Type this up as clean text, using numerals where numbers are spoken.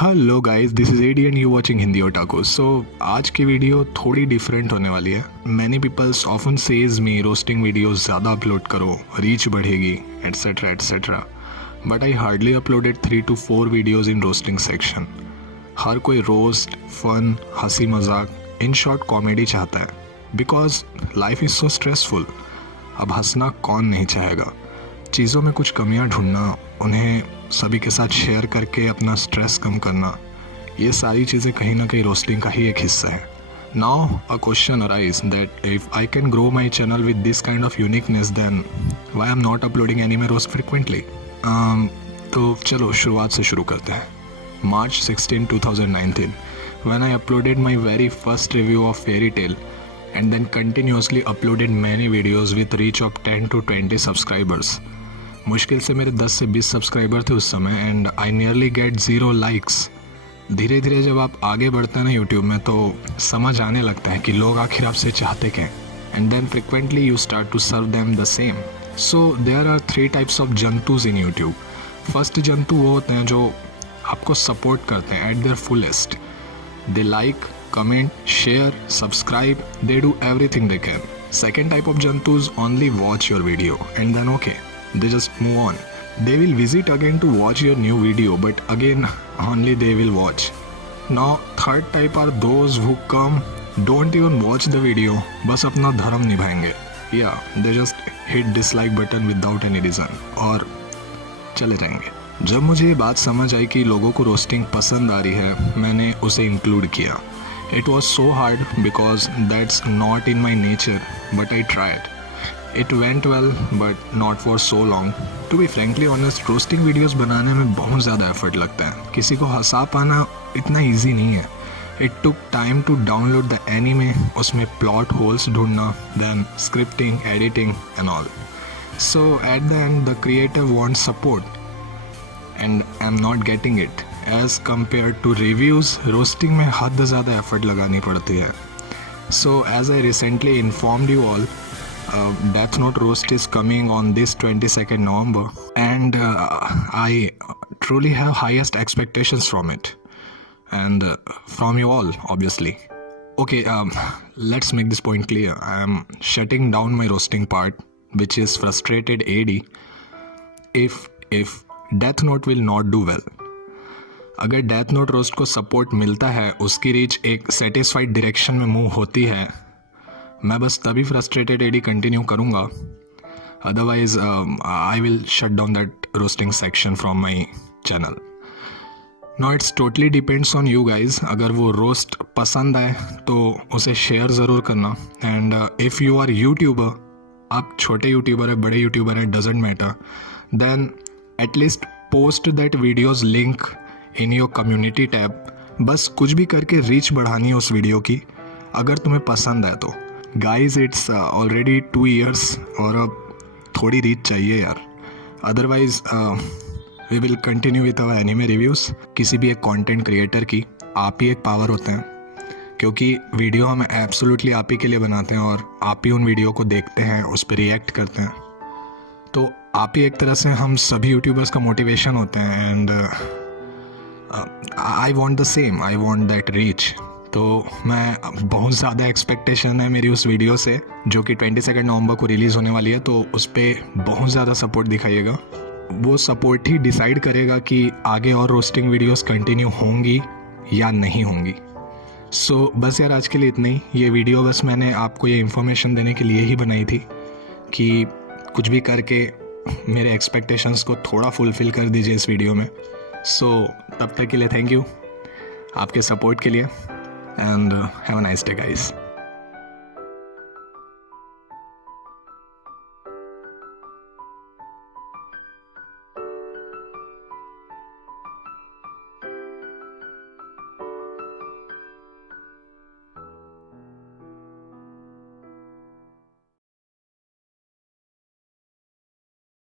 Hello guys, this is AD and you watching Hindi otaku. So आज की video थोड़ी different होने वाली है। Many peoples often says me roasting videos ज़्यादा अपलोड करो, रीच बढ़ेगी, etcetera etcetera, but I hardly uploaded 3 to 4 videos in roasting section. हर कोई रोस्ट, फन, हंसी मजाक, इन शॉर्ट कॉमेडी चाहता है because life is so stressful. अब हंसना कौन नहीं चाहेगा। चीज़ों में कुछ कमियां ढूंढना, उन्हें सभी के साथ शेयर करके अपना स्ट्रेस कम करना, ये सारी चीज़ें कहीं ना कहीं रोस्टिंग का ही एक हिस्सा है। Now a question arise that if I can grow my channel with this kind of uniqueness then why I am not uploading anime roast frequently. तो चलो शुरुआत से शुरू करते हैं। March 16, 2019 when I uploaded my very first review of Fairy Tail and then continuously uploaded many videos with reach of 10 to 20 subscribers। मुश्किल से मेरे 10 से 20 सब्सक्राइबर थे उस समय and I nearly get 0 likes. धीरे धीरे जब आप आगे बढ़ते हैं ना यूट्यूब में तो समझ आने लगता है कि लोग आखिर आपसे चाहते क्या हैं and then frequently you start to serve them the same. So there are 3 types of जंतुज इन यूट्यूब। फर्स्ट जंतु वो होते हैं जो आपको सपोर्ट करते हैं at their fullest. They like, comment, share, subscribe, they do everything they can. Second type of जंतुज only watch your video and then okay, they just move on. They will visit again to watch your new video, but again only they will watch. Now third type are those who come, don't even watch the video, बस अपना धर्म निभाएंगे। they just hit dislike button without any reason और चले जाएंगे। जब मुझे ये बात समझ आई कि लोगों को रोस्टिंग पसंद आ रही है, मैंने उसे इंक्लूड किया। It was so hard because that's not in my nature, but I tried. It went well, but not for so long. To be frankly honest, roasting videos बनाने में बहुत ज़्यादा एफर्ट लगता है। किसी को हंसा पाना इतना ईजी नहीं है। It took time to download the anime, उसमें plot holes ढूंढना, then scripting, editing and all. So at the end, the creator wants support, and I'm not getting it. As compared to reviews, roasting में हद ज़्यादा effort लगानी पड़ती है। So as I recently informed you all, Death Note roast is coming on this 22nd November and I truly have highest expectations from it and from you all obviously. Okay, let's make this point clear. I am shutting down my roasting part, which is frustrated AD if Death Note will not do well. अगर Death Note roast को support मिलता है, उसकी reach एक satisfied direction में move होती है, मैं बस तभी फ्रस्ट्रेटेड एडी कंटिन्यू करूँगा। Otherwise I will shut down that roasting section from my channel. Now it's totally depends on you guys. अगर वो रोस्ट पसंद आए तो उसे शेयर ज़रूर करना and if you are YouTuber, आप छोटे यूट्यूबर हैं, बड़े यूट्यूबर हैं, doesn't matter, then at least post that videos link in your community tab. बस कुछ भी करके रीच बढ़ानी है उस वीडियो की, अगर तुम्हें पसंद आए तो। गाइज इट्स ऑलरेडी 2 years और अब थोड़ी रीच चाहिए यार। Otherwise we will continue with our anime reviews. किसी भी एक कंटेंट क्रिएटर की आप ही एक पावर होते हैं, क्योंकि वीडियो हम एब्सोल्युटली आप ही के लिए बनाते हैं और आप ही उन वीडियो को देखते हैं, उस पर रिएक्ट करते हैं। तो आप ही एक तरह से हम सभी यूट्यूबर्स का मोटिवेशन होते हैं and I want the same, I want that reach. तो मैं बहुत ज़्यादा एक्सपेक्टेशन है मेरी उस वीडियो से, जो कि 22 नवंबर को रिलीज़ होने वाली है। तो उस पर बहुत ज़्यादा सपोर्ट दिखाइएगा। वो सपोर्ट ही डिसाइड करेगा कि आगे और रोस्टिंग वीडियोस कंटिन्यू होंगी या नहीं होंगी। सो बस यार, आज के लिए इतना ही। ये वीडियो बस मैंने आपको ये इन्फॉर्मेशन देने के लिए ही बनाई थी कि कुछ भी करके मेरे एक्सपेक्टेशंस को थोड़ा फुलफ़िल कर दीजिए इस वीडियो में। सो तब तक के लिए थैंक यू आपके सपोर्ट के लिए। And have a nice day guys.